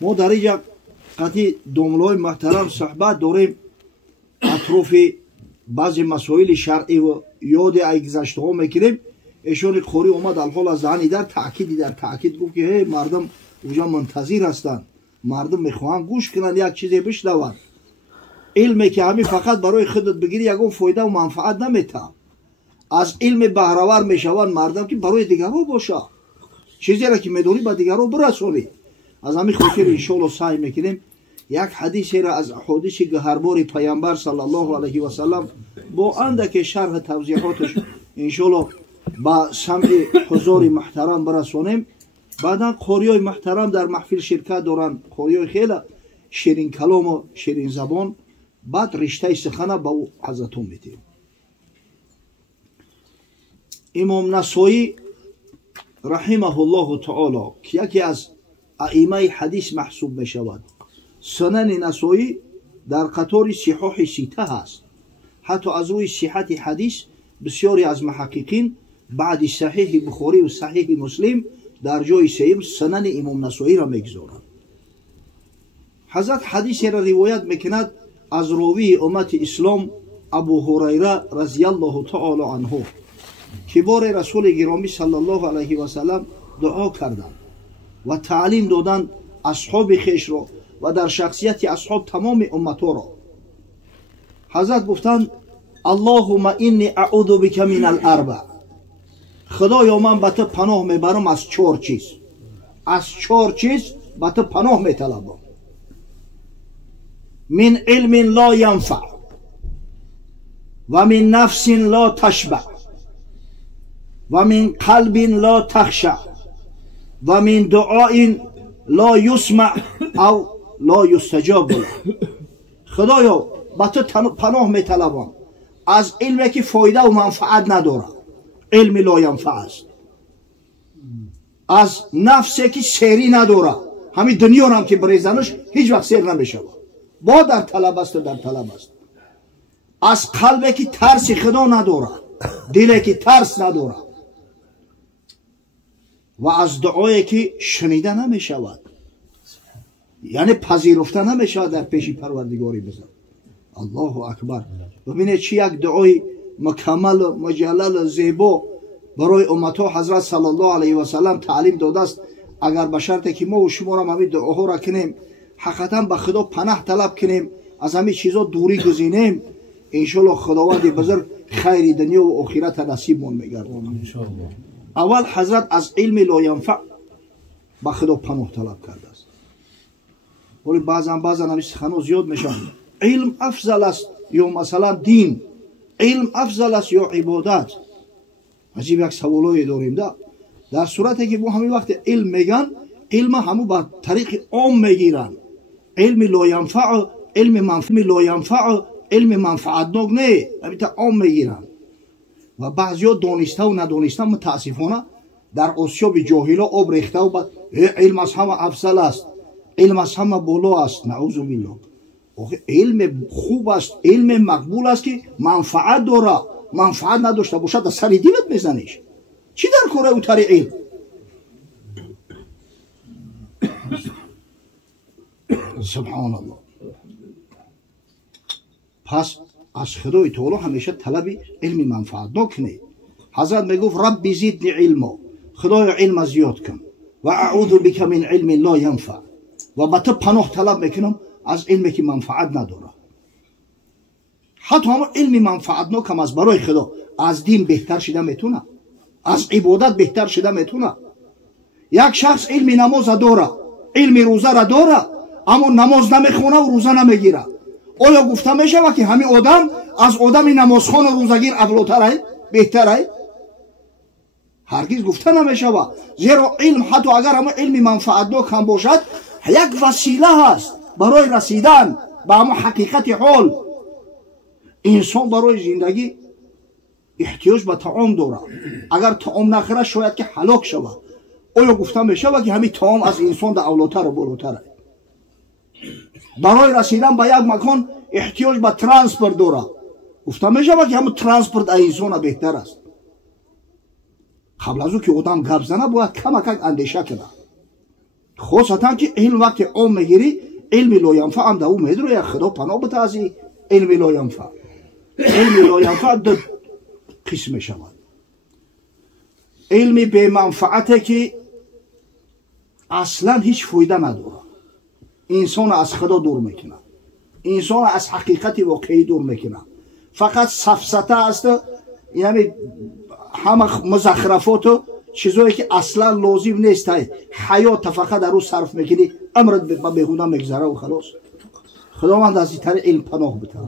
ما در اینجا قطعی دوملای محترم صحبت داریم اطراف بعضی مسائل شرعی و یاد گذشته ها میکنیم. ایشان قاری اومد الحال از دهنی در تاکید گفت که مردم اونجا منتظر هستند، مردم میخوان گوش کنن یک چیزی بشنون. علمی که همین فقط برای خودت بگیری یگون فایده و منفعت نمیده. از علم بهره‌ور میشوند مردم که برای دیگران باشه، چیزی را که میدونی به دیگران برسونی. از همین خاطر ان شاء الله سعی میکنیم یک حدیثی را از احادیث گهربار پیامبر صلی الله علیه و سلم با اندک شرح توضیحاتش ان شاء الله با سمع حضار محترم برسونیم. بعدا قاریای محترم در محفل شرکت دارن، قاریای خیلی شیرین کلام و شیرین زبان. بعد رشته سخن به او حضرتون میدیم. امام نسائی رحمه الله تعالی که یکی از ائمه حدیث محسوب می شود، سنن نسائی در قطار صحاح سیته هست. حتی از روی صحت حدیث بسیاری از محققین بعد صحیح بخاری و صحیح مسلم در جای سیم سنن امام نسائی را میگذارند. حضرت حدیث را روایت میکند از راوی امت اسلام ابو هریره رضی الله تعالی عنه که بار رسول گرامی صلی الله علیه و سلم دعا کردند و تعلیم دادند اصحاب خویش را و در شخصیت اصحاب تمام امتها را. حضرت گفتند اللهم انی اعوذ بک من الاربع، خدایا من به تو پناه میبرم از چهار چیز. از چهار چیز به تو پناه میطلبم. من علم لا ینفع و من نفس لا تشبع و من قلب لا تخشع و من دعاء لا یسمع او لا یستجاب له. خدایا به تو پناه میطلبم از علمی که فایده و منفعت نداره، علم لا ینفع است. از نفسی که سیری نداره، همین دنیا هم که بریزنش هیچ وقت سیر نمیشه، با در طلب است و در طلب است. از قلبی که ترس خدا نداره، دلی که ترس نداره، و از دعایی که شنیده نمی شود، یعنی پذیرفته نمی شود در پیش پروردگاری بزن. الله اکبر. ببینید چی یک دعای مکمل و مجلل و زیبا برای امتها حضرت صلی الله علیه و سلم تعلیم داده است. اگر به شرطی که ما و شما را همین دعاها را کنیم، حقیقتا به خدا پناه طلب کنیم، از همین چیزا دوری گزینیم، ان شاء الله خداوند بزرگ خیر دنیا و آخرت نصیب مون میگردونه. اول حضرت از علم لا ینفع به خدا پناه طلب کرده است. ولی بعضا همین سخنها زیاد میشن. علم افضل است یا مثلا دین؟ علم افضل است یا عبادت؟ عجیب یک سوالایی داریم. در صورتی که ما همین وقت علم میگن، علم همو با طریق عام میگیرن. علم لا ینفع، علم منفعتناک نه، همین عام میگیرن. و بعضیا دانسته و ندانسته متاسفانه در آسیاب جاهلا آب ریخته و بعد علم از همه افضل است، علم از همه بالا است. نعوذ بالله. علم خوب است، علم مقبول است که منفعت داره. منفعت نداشته باشد در سر دیوت میزنیش. چی در کاره او تری علم؟ سبحان الله. پس از خدای تعالی همیشه طلب علم منفعت نکنه. حضرت میگفت رب زدنی علما، خدایا علم زیاد کن. و اعوذ بک من علم لا ینفع، و به تو پناه طلب میکنم از علمی که منفعت نداره. حتی همون علم منفعت نکم از برای خدا از دین بهتر شده میتونه، از عبادت بهتر شده میتونه. یک شخص علم نماز داره، علم روزه را داره، اما نماز نمیخونه و روزه نمیگیره. آیا گفته میشه که همین آدم از آدم نمازخوان و روزگیر اولاتره، بهتره؟ هرگز گفته نمیشه. زیرا علم حتی اگر همون علم منفعت نکم باشد، یک وسیله هست برای رسیدن به همون حقیقت حال. انسان برای زندگی احتیاج به طعام داره. اگر طعام نخوره شاید که هلاک شود. آیا گفته میشه که همین طعام از انسان در اولاتر و بالاتره؟ برای رسیدن به یک مکان احتیاج به ترانسپورت داره. گفته میشه که همون ترانسپورت از انسان بهتر است. قبل از او که آدم گپ زنه باید کمک اندیشه کنه. خصوصا که علم وقتی عام میگیری علم لاینفع هم در او میدونه. یا خدا پناه بده از علم لاینفع. علم لاینفع دو قسم شود. علم به منفعته که اصلا هیچ فایده نداره، انسان از خدا دور میکنه، انسان از حقیقت واقعی دور میکنه، فقط سفسطه است، یعنی همه مزخرفات و چیزایی که اصلا لازم نیست، حیات فقط در او صرف میکنی، امرت به بیهوده میگذره و خلاص. خداوند از این طریق علم پناه بده.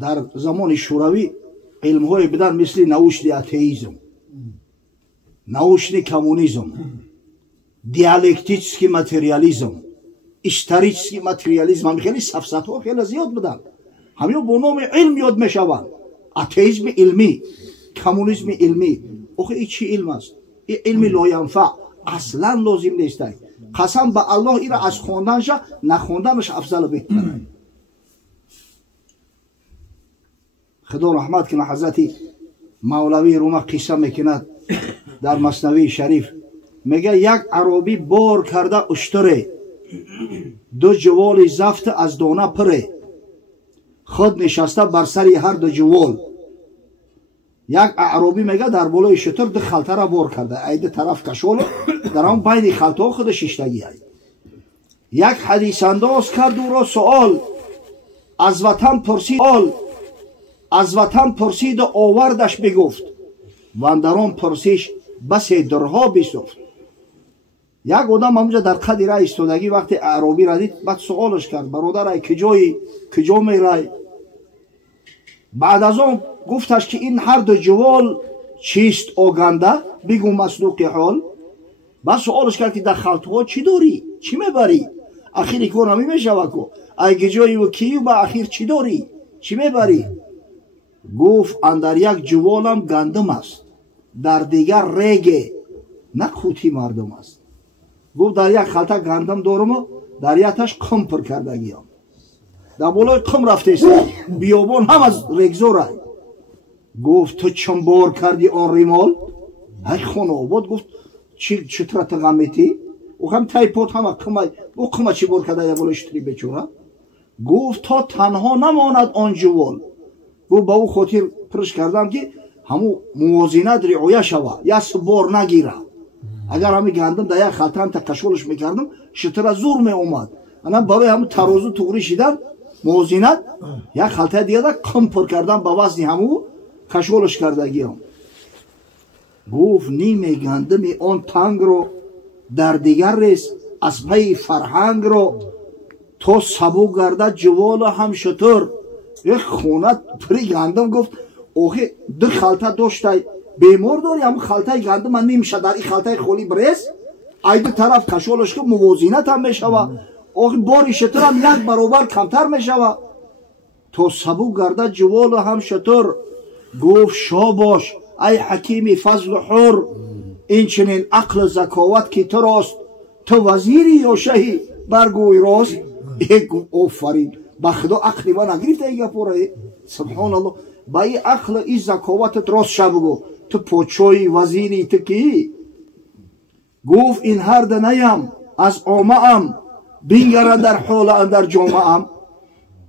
در زمان شوروی علم های بدن مثل نوشت اتئیزم، نوشت کمونیزم، دیالکتیکی ماتریالیزم، اشتریکی ماتریالیزم، هم خیلی سفسطه ها خیلی زیاد بدن، همین با نام علم یاد میشوند. اتئیسم علمی، کمونیسم علمی. آخه این چی علم است؟ این علم لاینفع، اصلا لازم نیست. قسم به الله این را از خواندنش نخواندنش افضل بهتره. خدا رحمت کنه حضرت مولوی روما قصه میکند در مثنوی شریف، میگه یک عربی بار کرده اشتره، دو جوال زفت از دانه پره، خود نشسته بر سری هر دو جوال. یک عربی میگه در بالای شتر دو خلطه را بار کرده، ایده طرف کشول در آن بین خلطه ها خود شیشتگی هست. یک حدیث انداز کرد او را سؤال، از وطن پرسید و آوردش بگفت، و اندران پرسیش بس درها بسفت. یک آدم همونجا در قدی رای استودگی وقتی عربی را دید، بعد سؤالش کرد برادر کجا میرای؟ بعد از آن گفتش که این هر دو جوال چیست آگنده، بگو مصدوق حال. بعد سؤالش کرد که در خلطه ها چی داری؟ چی میبری؟ اخیر کار نمی میشود که ای گجایی و کی و با اخیر چی داری؟ چی میبری؟ گفت اندر یک جوالم گندم است، در دیگر ریگه نکوتی مردم است. گفت در یک خلطه گندم دارم و در یکش قم پر کردگی هم، در بالای قم رفته است، بیابان هم از ریگزور. گفت تو چون بار کردی آن ریمال؟ ای خونه آباد. گفت چطور تغمیتی؟ او هم تایپات همه قمه چی بار کرده یا بالای شتری بچوره؟ گفت تا تنها نماند آن جوال. گفت با او خاطر پرش کردم که همو موازینت رعایه شود، یا بار نگیره. اگر همه گندم در یک خلطه هم تکشولش میکردم شتر زور می اومد، انا برای همو ترازو توغری شیدم موازینت یک خلطه دیگه در قم پر کردم با وزنی همو کشولش کردگی هم. گفت نیم گندم آن تنگ رو در دیگر ریز، از پی فرهنگ رو تو سبو گرده جوال هم شتر. یک خونت پری گندم. گفت اوخی دو خلطه داشته بیمار داری، همون خلطه گندم من نمیشه در این خلطه خولی بریز، ای دو طرف کشولش که موازینت هم میشوه، اوخی باری شتر هم یک برابر کمتر میشوه، تو سبو گرده جوال هم شتر. گفت شاباش ای حکیم فضل حر، این چنین عقل زکاوت که تو راست، تو وزیری یا شهی برگوی راست. یک آفرین، با خدا عقلی من نگرفته ایگه پوره. سبحان الله، با این عقل این زکاوتت راست شد بگو تو پوچوی وزیری تو کی؟ گفت این هر دنیم از آمه ام، بینگره در حال اندر جامعه ام.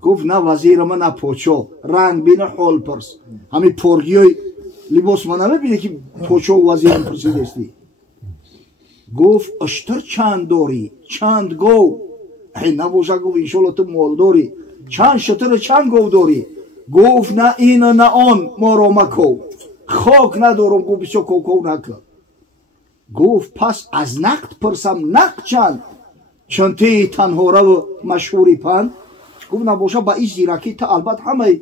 گفت نه وزیر من نه پوچو، رنگ بین حال پرس. همین پرگی های لباس من نمیبینه که پوچو وزیر پرسیدستی. گفت اشتر چند داری؟ چند گو؟ ای نبوشه. گفت انشالله تو مال داری. چند شتر چند گو داری؟ گفت نه این و نه آن ما را مکو، خاک ندارم. گفت بسیار کوکو نکن. گفت پس از نقد پرسم، نقد چند؟ چون تی تنها رو مشهوری پند. گفت نباشه با این زیرکی تا البته همه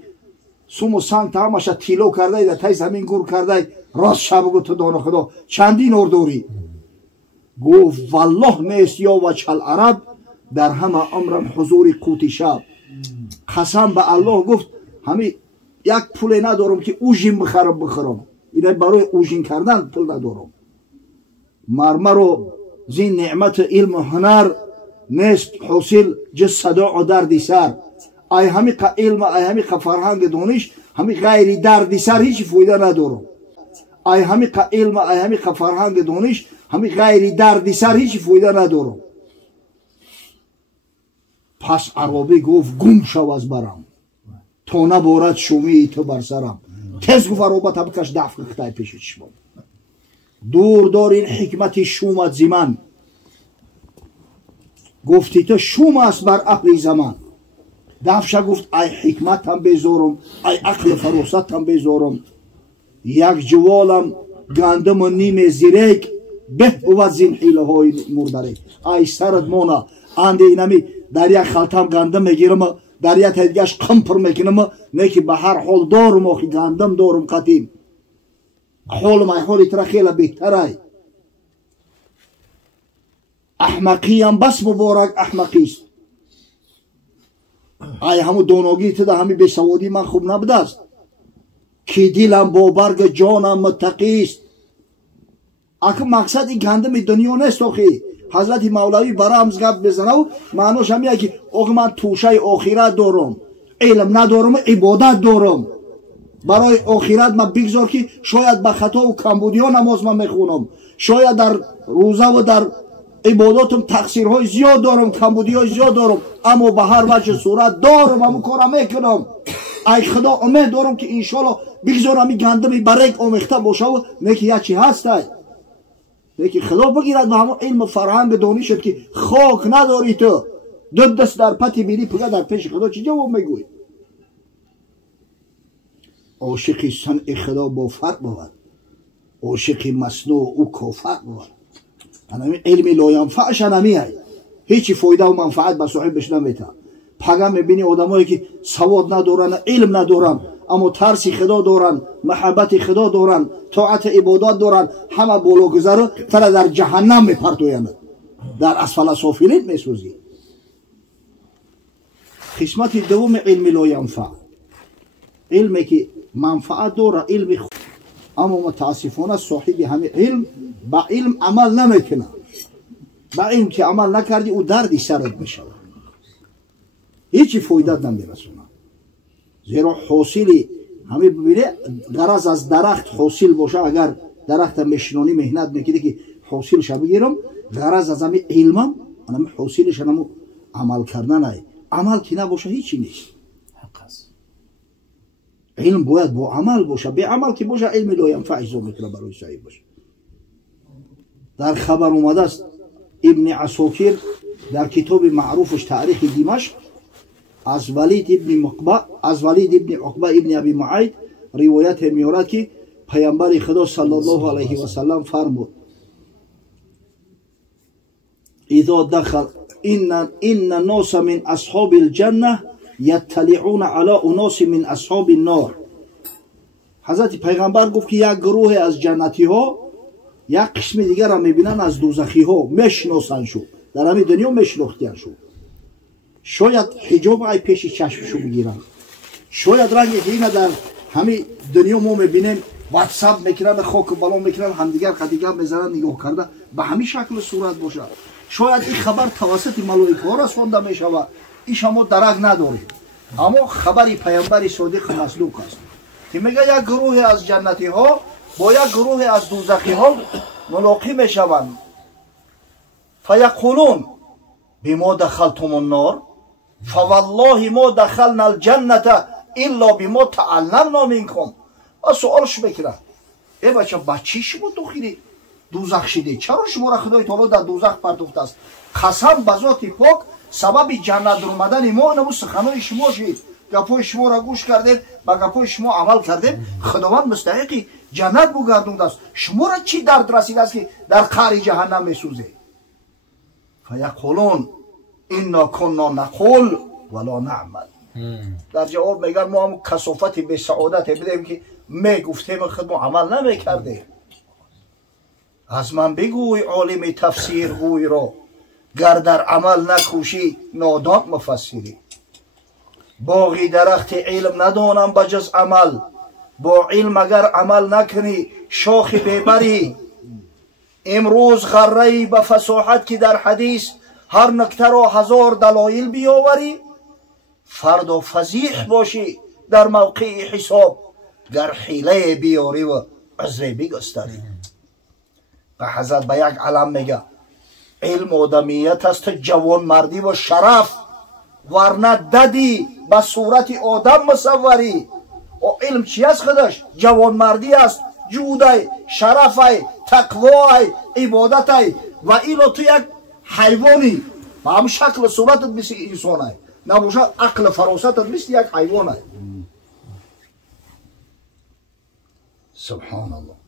سوم و سنگ تا همشه تیلو کرده در تای زمین گور کرده، راست شب گفت تو دانه خدا چندین اور داری؟ گفت والله نیست یا وجه العرب، در همه امرم حضور قوتی شب. قسم به الله گفت همین یک پول ندارم که اوژین بخرم، اینه برای اوژین کردن پول ندارم. مرمرو زین نعمت علم و هنر، نیست حاصل جز صدا و دردی سر. ای همی که علم ای همی که فرهنگ دانش، همی غیری دردی سر هیچ فایده ندارم. ای همی که علم ای همی که فرهنگ دانش، همین غیر دردی سر هیچ فایده ندارم. پس عربی گفت گم شو از برم تا نبارد شومی تو بر سرم. تز گفت عربی تبکش دفع خطای پیش چشمم. دور دارین حکمت شومت زمان. گفتی تو شوم است بر اهل زمان. دفشه گفت ای حکمت هم بزارم، ای عقل فراست هم بزارم. یک جوالم گندم و نیم زیرک به بود زین حیله های مردره. ای سرد مونا انده اینمی در یک خلطم گندم میگیرم، در یک دیگهش قمپر میکنم، نه که به هر حال دارم آخی گندم دارم قدیم. حالم ای حالی تر خیلی بهتره. احمقی هم بس مبارک احمقی است. ای همو دوناگی تده همی به سوادی من خوب نبوده است که دلم با برگ جانم متقی است. اگه مقصد این گندم دنیا نیست آخی. حضرت مولوی برامز گپ بزنه و معناش همیه که آخه من توشه آخرت دارم، علم ندارم، عبادت دارم. برای آخرت من بگذار که شاید به خطا و کمبودی ها نماز من میخونم، شاید در روزه و در عباداتم تقصیرهای زیاد دارم، کمبودی های زیاد دارم، اما به هر وجه صورت دارم، همون کارم میکنم. ای خدا امید دارم که انشالله بگذارم این گندم برک آمیخته باشه و نکی یه چی هسته. یکی خدا بگیرد و همون علم و فرهنگ دانشت که خاک نداری تو، دو دست در پتی بیری پگه در پیش خدا چی جواب میگوی؟ عاشق صنع خدا با فرق بود، عاشق مصنوع او کافر بود. همین علم لاینفعش نمیه، هیچی فایده و منفعت به صاحبش نمیده. پگه میبینی آدمایی که سواد ندارن، علم ندارن، اما ترس خدا دارن، محبت خدا دارن، طاعت عبادات دارن، همه بالاگذر تر در جهنم میپرتویند، در اسفل سافلین میسوزی. قسمت دوم علم لاینفع، علمی که منفعت داره، علم خود، اما متاسفانه صاحب همه علم با علم عمل نمیکنه. با علم که عمل نکردی او دردی سرت میشه، هیچی فایدت نمیرسونه. زیرا حاصلی همه ببینه غرض از درخت حاصل باشه، اگر درخت مشنونی مهنت میکنه که حاصلش بگیرم، غرض از همه علمم همه حاصلش همه عمل کردن ای. عمل که نباشه هیچی نیست. علم باید با عمل باشه، به عمل که باشه علم لاینفع اجزا میکنه برای صاحب باشه. در خبر اومده است ابن عساکر در کتاب معروفش تاریخ دمشق از ولید ابن عقبه ابن ابی معید روایت میارد که پیامبر خدا صلی الله علیه و سلم فرمود اذا دخل ان الناس من اصحاب الجنه یطلعون علی اناس من اصحاب النار. حضرت پیغمبر گفت که یک گروه از جنتی ها یک قسم دیگر را میبینن از دوزخی ها، میشناسن شو، در همین دنیا میشناختن شو. شاید حجاب ای پیش چشمشو بگیرن، شاید رنگ که اینه در همین دنیا ما میبینیم واتساپ میکنن، خاک بالا میکنن، همدیگر قدیگر میزنن، نگاه کرده به همین شکل صورت باشه. شاید این خبر توسط ملائکه ها رسانده میشود، این شما درک ندارید، اما خبری پیامبر صادق مصدوق است که میگه یک گروه از جنتی ها با یک گروه از دوزخی ها ملاقات میشوند. فیقولون بما دخلتم النار فوالله ما دخلنا الجنه الا بما تعلمنا منكم. سوالش میکنه ای بچه بچی شما داخل دوزخ شده، چرا شما را خدای تعالی در دوزخ پرداخته است؟ قسم به ذات پاک سبب جنت اومدن ما نمو سخنان شما شد، گپای شما را گوش کردیم، با گپای شما عمل کردیم، خداوند مستحقی جنت بگردونده است. شما را چی درد رسیده است که در قعر جهنم میسوزه؟ فیقولون انا کنا نقول ولا نعمل. در جواب میگن ما هم کثافت به سعادت بدیم که میگفتیم خود ما عمل نمیکردیم. از من بگوی عالم تفسیر گوی را، گر در عمل نکوشی نادان مفسری. باغی درخت علم ندانم بجز عمل، با علم اگر عمل نکنی شاخ ببری. امروز غرهی به فصاحت که در حدیث هر نکته را 1000 دلایل بیاوری، فردا فضیح باشی در موقع حساب گر حیله بیاری و عذر بگستری. و حضرت به یک علم میگه علم آدمیت است جوان مردی و شرف، ورنه ددی به صورت آدم مصوری. و علم چی است خودش؟ جوان مردی است، جودای، شرفای، تقوای، عبادتای. و اینو تو یک حیوانی به هم شکل صورتت مثل انسان های، نباشد عقل فراستت مثل یک حیوان های. سبحان الله.